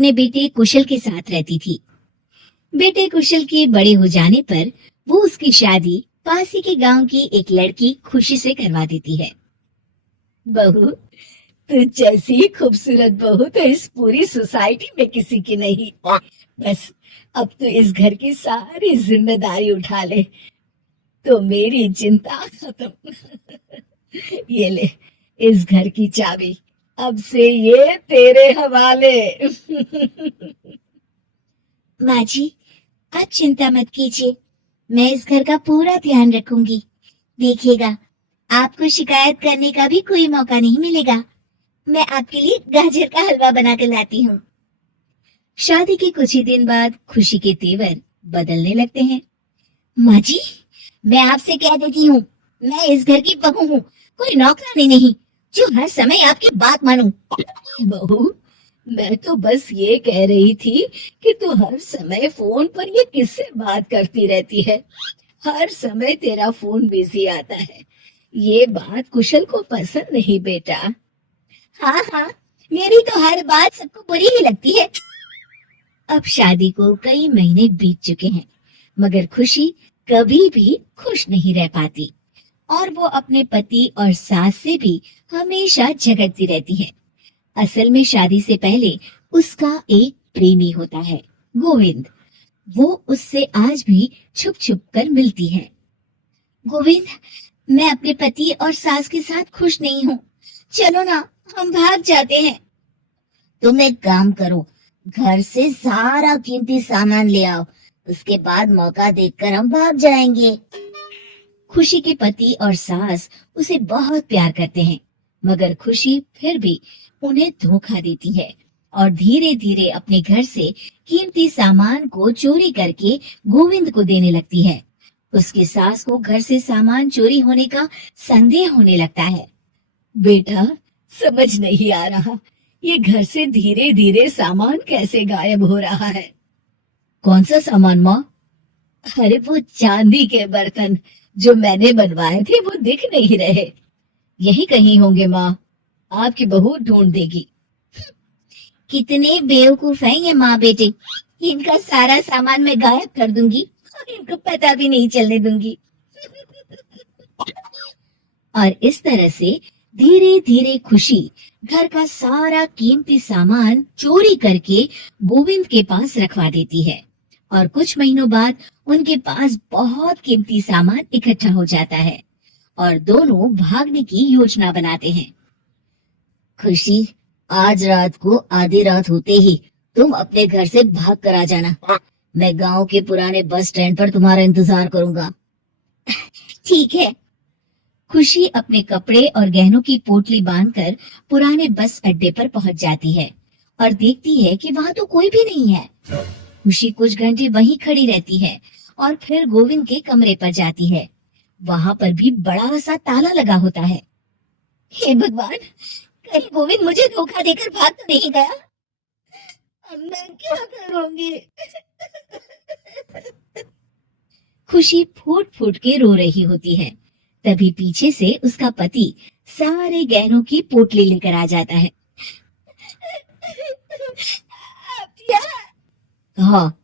अपने बेटे कुशल के साथ रहती थी। बेटे कुशल के बड़े हो जाने पर वो उसकी शादी पास ही के गांव की एक लड़की खुशी से करवा देती है। बहू, तू जैसी खूबसूरत बहू तो इस पूरी सोसाइटी में किसी की नहीं। बस अब तू इस घर की सारी जिम्मेदारी उठा ले तो मेरी चिंता खत्म। ये ले, इस घर की चाबी अब से ये तेरे हवाले। माँ जी, आप चिंता मत कीजिए, मैं इस घर का पूरा ध्यान रखूंगी। देखिएगा, आपको शिकायत करने का भी कोई मौका नहीं मिलेगा। मैं आपके लिए गाजर का हलवा बना कर लाती हूँ। शादी के कुछ ही दिन बाद खुशी के तेवर बदलने लगते हैं। माँ जी, मैं आपसे कह देती हूँ, मैं इस घर की बहू हूँ, कोई नौकरानी नहीं जो हर समय आपकी बात मानूं। बहू, मैं तो बस ये कह रही थी कि तू हर समय फोन पर ये किससे बात करती रहती है। हर समय तेरा फोन बिजी आता है। ये बात कुशल को पसंद नहीं बेटा। हाँ हाँ, मेरी तो हर बात सबको बुरी ही लगती है। अब शादी को कई महीने बीत चुके हैं, मगर खुशी कभी भी खुश नहीं रह पाती और वो अपने पति और सास से भी हमेशा झगड़ती रहती है। असल में शादी से पहले उसका एक प्रेमी होता है, गोविंद। वो उससे आज भी छुप छुप कर मिलती है। गोविंद, मैं अपने पति और सास के साथ खुश नहीं हूँ। चलो ना, हम भाग जाते हैं। तुम एक काम करो, घर से सारा कीमती सामान ले आओ, उसके बाद मौका देखकर हम भाग जाएंगे। खुशी के पति और सास उसे बहुत प्यार करते हैं, मगर खुशी फिर भी उन्हें धोखा देती है और धीरे धीरे अपने घर से कीमती सामान को चोरी करके गोविंद को देने लगती है। उसकी सास को घर से सामान चोरी होने का संदेह होने लगता है। बेटा, समझ नहीं आ रहा, ये घर से धीरे धीरे सामान कैसे गायब हो रहा है। कौन सा सामान माँ? अरे वो चांदी के बर्तन जो मैंने बनवाए थे वो दिख नहीं रहे। यही कहीं होंगे माँ, आपकी बहू ढूंढ देगी। कितने बेवकूफ हैं ये माँ बेटे, इनका सारा सामान मैं गायब कर दूंगी और इनको पता भी नहीं चलने दूंगी। और इस तरह से धीरे धीरे खुशी घर का सारा कीमती सामान चोरी करके गोविंद के पास रखवा देती है और कुछ महीनों बाद उनके पास बहुत कीमती सामान इकट्ठा हो जाता है और दोनों भागने की योजना बनाते हैं। खुशी, आज रात को आधी रात होते ही तुम अपने घर से भाग कर आ जाना। मैं गांव के पुराने बस स्टैंड पर तुम्हारा इंतजार करूंगा। ठीक है। खुशी अपने कपड़े और गहनों की पोटली बांधकर पुराने बस अड्डे पर पहुंच जाती है और देखती है कि वहां तो कोई भी नहीं है। खुशी कुछ घंटे वहीं खड़ी रहती है और फिर गोविंद के कमरे पर जाती है। वहां पर भी बड़ा सा ताला लगा होता है। हे भगवान, कहीं गोविंद मुझे धोखा देकर भाग तो नहीं गया। अब मैं क्या करूंगी? खुशी फूट फूट के रो रही होती है। तभी पीछे से उसका पति सारे गहनों की पोटली लेकर आ जाता है। हाँ,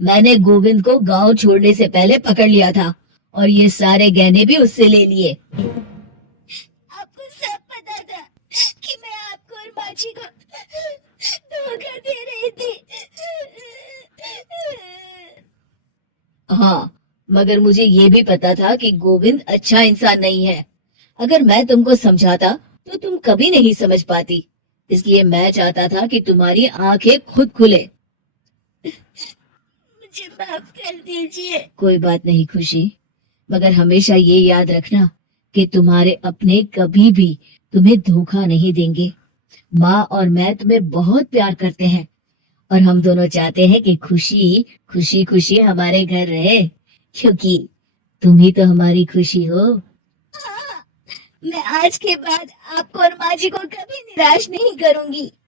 मैंने गोविंद को गांव छोड़ने से पहले पकड़ लिया था और ये सारे गहने भी उससे ले लिए। आपको सब पता था कि मैं आपको और माची को धोखा दे रही थी। हाँ, मगर मुझे ये भी पता था कि गोविंद अच्छा इंसान नहीं है। अगर मैं तुमको समझाता तो तुम कभी नहीं समझ पाती। इसलिए मैं चाहता था कि तुम्हारी आंखें खुद खुले। मुझे माफ कर दीजिए। कोई बात नहीं खुशी, मगर हमेशा ये याद रखना कि तुम्हारे अपने कभी भी तुम्हें धोखा नहीं देंगे। माँ और मैं तुम्हें बहुत प्यार करते हैं और हम दोनों चाहते हैं कि खुशी खुशी खुशी हमारे घर रहे, क्योंकि तुम ही तो हमारी खुशी हो। हाँ, मैं आज के बाद आपको और माँ जी को कभी निराश नहीं करूंगी।